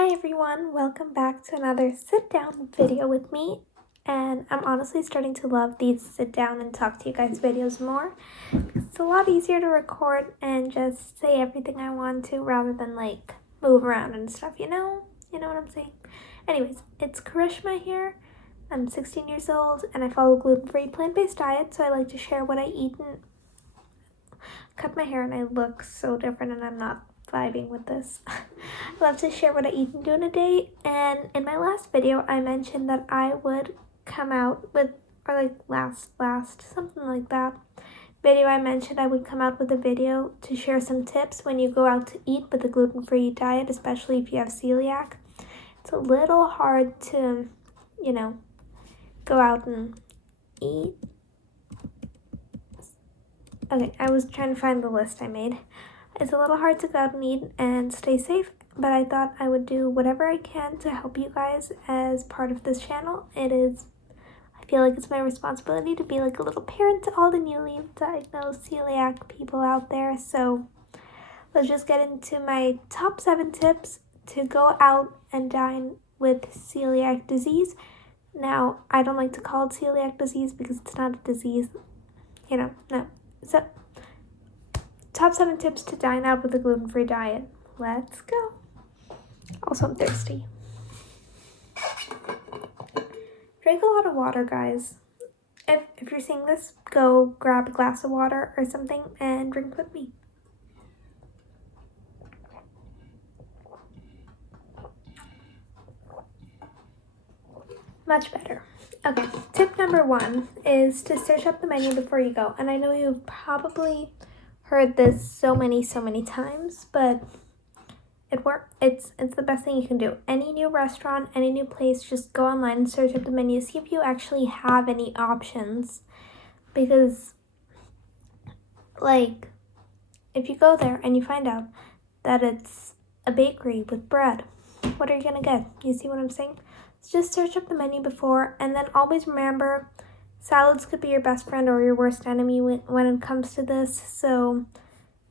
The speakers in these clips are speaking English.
Hi everyone, welcome back to another sit down video with me. And I'm honestly starting to love these sit down and talk to you guys videos more. It's a lot easier to record and just say everything I want to rather than like move around and stuff, you know? You know what I'm saying? Anyways, it's Karishma here. I'm 16 years old and I follow gluten-free plant-based diet, so I like to share what I eat and cut my hair and I look so different and I'm not vibing with this. I love to share what I eat and do in a day, and in my last video I mentioned that I would come out with, or like last something like that video, I mentioned I would come out with a video to share some tips when you go out to eat with a gluten-free diet, especially if you have celiac. It's a little hard to, go out and eat. Okay, I was trying to find the list I made. It's a little hard to go out and eat and stay safe, but I thought I would do whatever I can to help you guys as part of this channel. I feel like it's my responsibility to be like a little parent to all the newly diagnosed celiac people out there. So let's just get into my top 7 tips to go out and dine with celiac disease. Now, I don't like to call it celiac disease because it's not a disease, no. So, top 7 tips to dine out with a gluten-free diet. Let's go. Also, I'm thirsty. Drink a lot of water, guys. If you're seeing this, go grab a glass of water or something and drink with me. Much better. Okay, tip number 1 is to search up the menu before you go. And I know you've probably heard this so many times, but it works. It's the best thing you can do. Any new restaurant, any new place, just go online and search up the menu. See if you actually have any options. Because, like, if you go there and you find out that it's a bakery with bread, what are you gonna get? You see what I'm saying? So just search up the menu before, and then always remember, salads could be your best friend or your worst enemy when it comes to this. So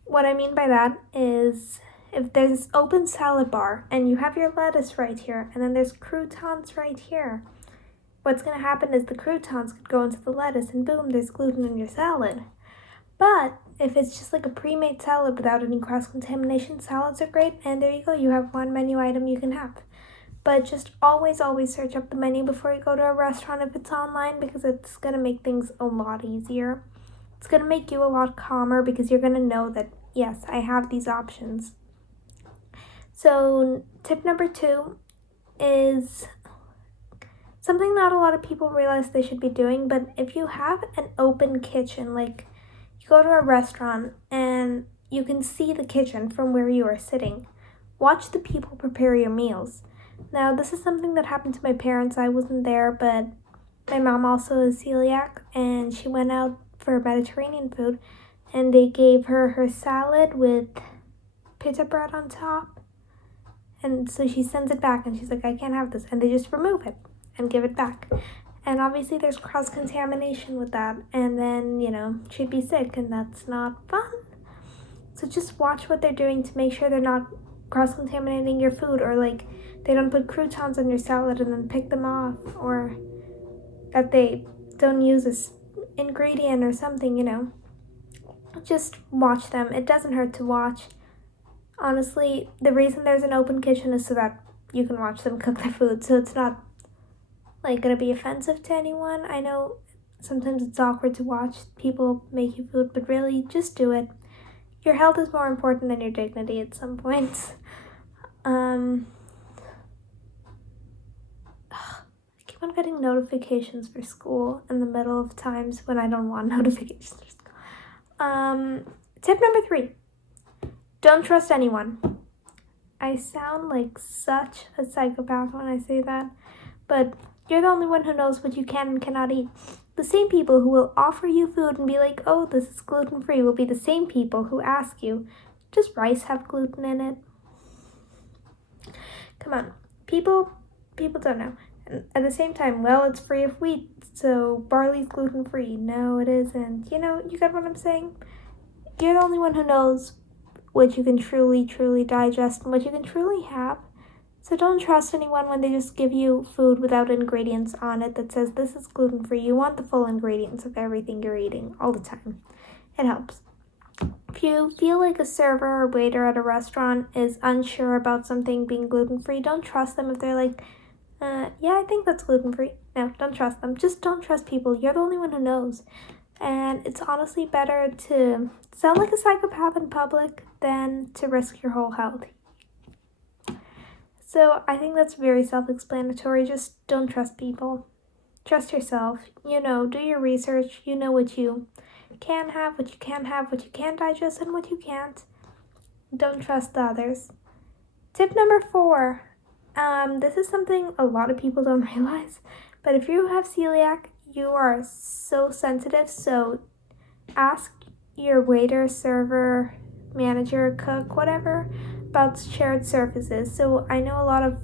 what I mean by that is, if there's this open salad bar and you have your lettuce right here and then there's croutons right here, what's going to happen is the croutons could go into the lettuce and boom, there's gluten in your salad. But if it's just like a pre-made salad without any cross-contamination, salads are great, and there you go, you have one menu item you can have. But just always search up the menu before you go to a restaurant if it's online, because it's going to make things a lot easier. It's going to make you a lot calmer because you're going to know that, yes, I have these options. So tip number 2 is something not a lot of people realize they should be doing, but if you have an open kitchen, like you go to a restaurant and you can see the kitchen from where you are sitting, watch the people prepare your meals. Now, this is something that happened to my parents. I wasn't there, but my mom also is celiac, and she went out for Mediterranean food, and they gave her salad with pita bread on top. And so she sends it back, and she's like, I can't have this. And they just remove it and give it back. And obviously there's cross-contamination with that. And then, she'd be sick, and that's not fun. So just watch what they're doing to make sure they're not cross-contaminating your food, or like they don't put croutons on your salad and then pick them off, or that they don't use this ingredient or something. Just watch them. It doesn't hurt to watch. Honestly, the reason there's an open kitchen is so that you can watch them cook their food, so it's not like gonna be offensive to anyone. I know sometimes it's awkward to watch people make you food, but really, just do it. Your health is more important than your dignity at some points. I keep on getting notifications for school in the middle of times when I don't want notifications for school. Tip number 3. Don't trust anyone. I sound like such a psychopath when I say that, but you're the only one who knows what you can and cannot eat. The same people who will offer you food and be like, oh, this is gluten-free, will be the same people who ask you, does rice have gluten in it? Come on, people don't know. And at the same time, well, it's free of wheat, so barley's gluten-free. No, it isn't. You get what I'm saying? You're the only one who knows what you can truly digest and what you can truly have. So don't trust anyone when they just give you food without ingredients on it that says this is gluten-free. You want the full ingredients of everything you're eating all the time. It helps. If you feel like a server or waiter at a restaurant is unsure about something being gluten-free, don't trust them if they're like, yeah, I think that's gluten-free. No, don't trust them. Just don't trust people. You're the only one who knows. And it's honestly better to sound like a psychopath in public than to risk your whole health. So I think that's very self-explanatory. Just don't trust people. Trust yourself. Do your research. You know what you can have, what you can't have, what you can digest, and what you can't. Don't trust the others. Tip number 4. This is something a lot of people don't realize, but if you have celiac, you are so sensitive. So ask your waiter, server, manager, cook, whatever, about shared surfaces. So I know a lot of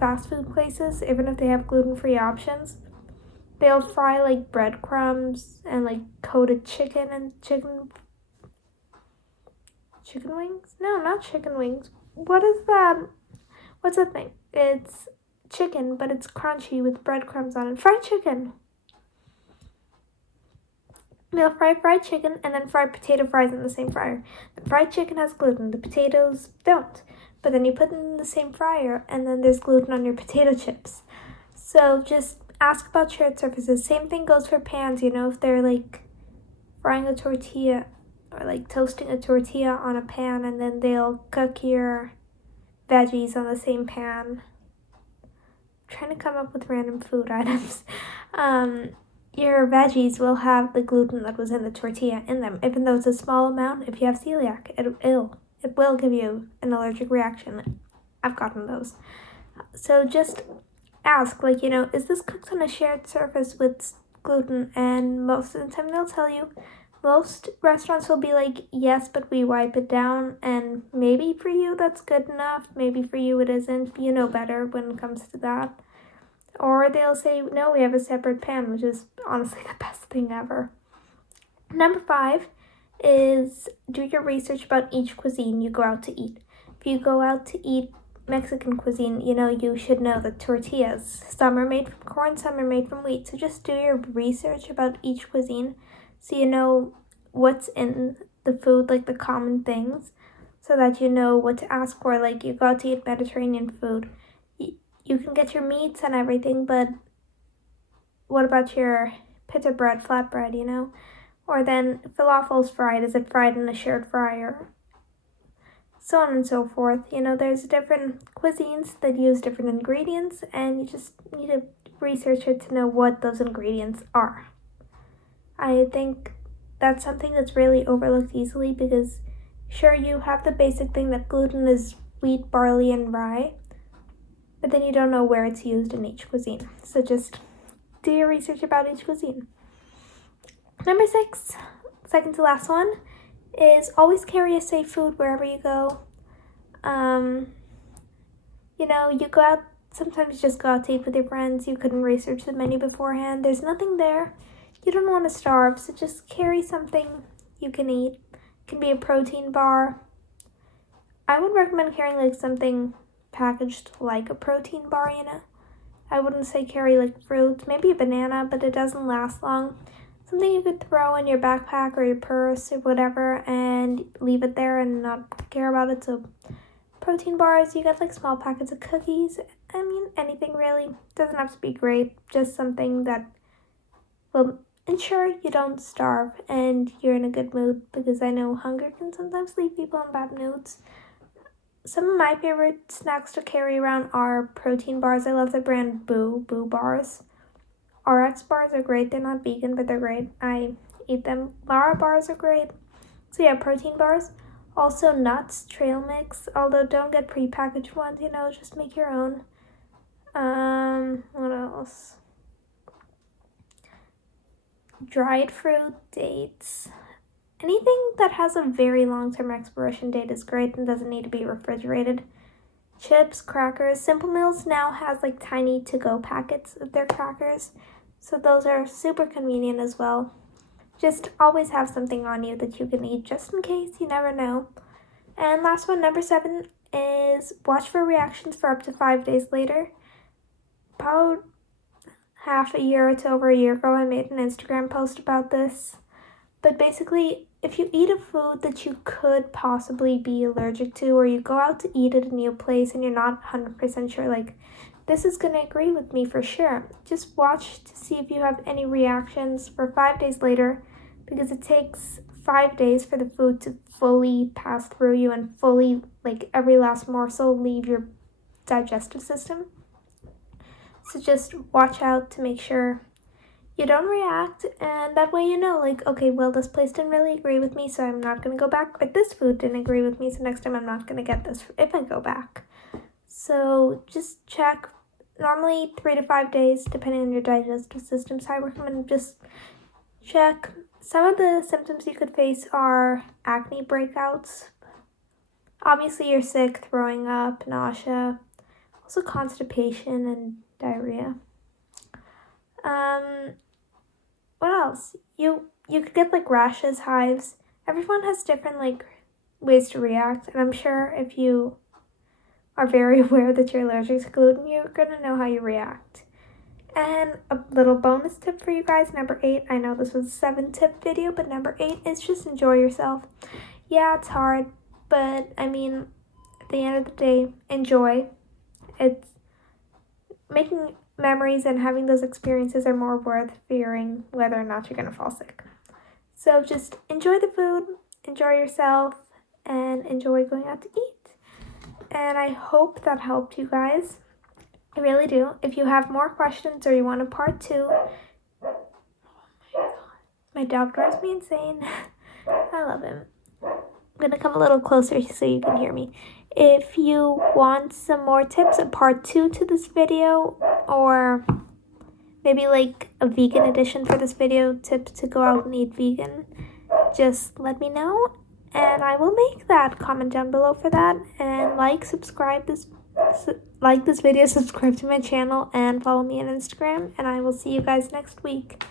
fast food places, even if they have gluten-free options, they'll fry breadcrumbs and coated chicken and chicken wings. No, not chicken wings. What is that? What's that thing? It's chicken, but it's crunchy with breadcrumbs on it. Fried chicken. They'll fry fried chicken and then fry potato fries in the same fryer. The fried chicken has gluten, the potatoes don't. But then you put them in the same fryer and then there's gluten on your potato chips. So just ask about shared surfaces. Same thing goes for pans, if they're frying a tortilla or toasting a tortilla on a pan and then they'll cook your veggies on the same pan. I'm trying to come up with random food items. Your veggies will have the gluten that was in the tortilla in them, even though it's a small amount. If you have celiac, it will give you an allergic reaction. I've gotten those. So just ask, is this cooked on a shared surface with gluten? And most of the time they'll tell you. Most restaurants will be like, yes, but we wipe it down, and maybe for you that's good enough. Maybe for you it isn't. You know better when it comes to that. Or they'll say, no, we have a separate pan, which is honestly the best thing ever. Number 5 is do your research about each cuisine you go out to eat. If you go out to eat Mexican cuisine, you should know the tortillas. Some are made from corn, some are made from wheat. So just do your research about each cuisine so you know what's in the food, the common things, so that you know what to ask for. You go out to eat Mediterranean food. You can get your meats and everything, but what about your pita bread, flatbread, Or then falafels fried, is it fried in a shared fryer? So on and so forth. There's different cuisines that use different ingredients, and you just need to research it to know what those ingredients are. I think that's something that's really overlooked easily because sure, you have the basic thing that gluten is wheat, barley, and rye, but then you don't know where it's used in each cuisine. So just do your research about each cuisine. Number 6, second to last one, is always carry a safe food wherever you go. You go out, sometimes you just go out to eat with your friends. You couldn't research the menu beforehand. There's nothing there. You don't want to starve, so just carry something you can eat. It can be a protein bar. I would recommend carrying something packaged like a protein bar, I wouldn't say carry fruit, maybe a banana, but it doesn't last long. Something you could throw in your backpack or your purse or whatever and leave it there and not care about it. So protein bars, you get small packets of cookies. Anything really. Doesn't have to be great, just something that will ensure you don't starve and you're in a good mood, because I know hunger can sometimes leave people in bad moods. Some of my favorite snacks to carry around are protein bars. I love the brand Boo bars. RX bars are great. They're not vegan, but they're great. I eat them. Lara bars are great. So yeah, protein bars. Also nuts, trail mix. Although don't get prepackaged ones, just make your own. What else? Dried fruit, dates. Anything that has a very long-term expiration date is great and doesn't need to be refrigerated. Chips, crackers. Simple Meals now has tiny to-go packets of their crackers, so those are super convenient as well. Just always have something on you that you can eat just in case, you never know. And last one, number 7, is watch for reactions for up to 5 days later. About half a year to over a year ago, I made an Instagram post about this. But basically, if you eat a food that you could possibly be allergic to, or you go out to eat at a new place and you're not 100% sure, like, this is going to agree with me for sure, just watch to see if you have any reactions for 5 days later, because it takes 5 days for the food to fully pass through you and fully, like, every last morsel leave your digestive system. So just watch out to make sure you don't react, and that way you know, like, okay, well, this place didn't really agree with me, so I'm not going to go back, or this food didn't agree with me, so next time I'm not going to get this if I go back. So just check, normally 3 to 5 days, depending on your digestive system, so I recommend just check. Some of the symptoms you could face are acne breakouts. Obviously, you're sick, throwing up, nausea, also constipation and diarrhea. What else? You could get like rashes, hives. Everyone has different like ways to react, and I'm sure if you are very aware that you're allergic to gluten, you're gonna know how you react. And a little bonus tip for you guys, number 8. I know this was a 7-tip video, but number 8 is just enjoy yourself. Yeah, it's hard, but I mean, at the end of the day, enjoy. It's making memories and having those experiences are more worth fearing whether or not you're going to fall sick. So just enjoy the food, enjoy yourself, and enjoy going out to eat. And I hope that helped you guys. I really do. If you have more questions or you want a part 2, my dog drives me insane. I love him. I'm going to come a little closer so you can hear me. If you want some more tips, a part 2 to this video, or maybe like a vegan edition for this video, tips to go out and eat vegan, just let me know and I will make that. Comment down below for that, and like this video, subscribe to my channel, and follow me on Instagram, and I will see you guys next week.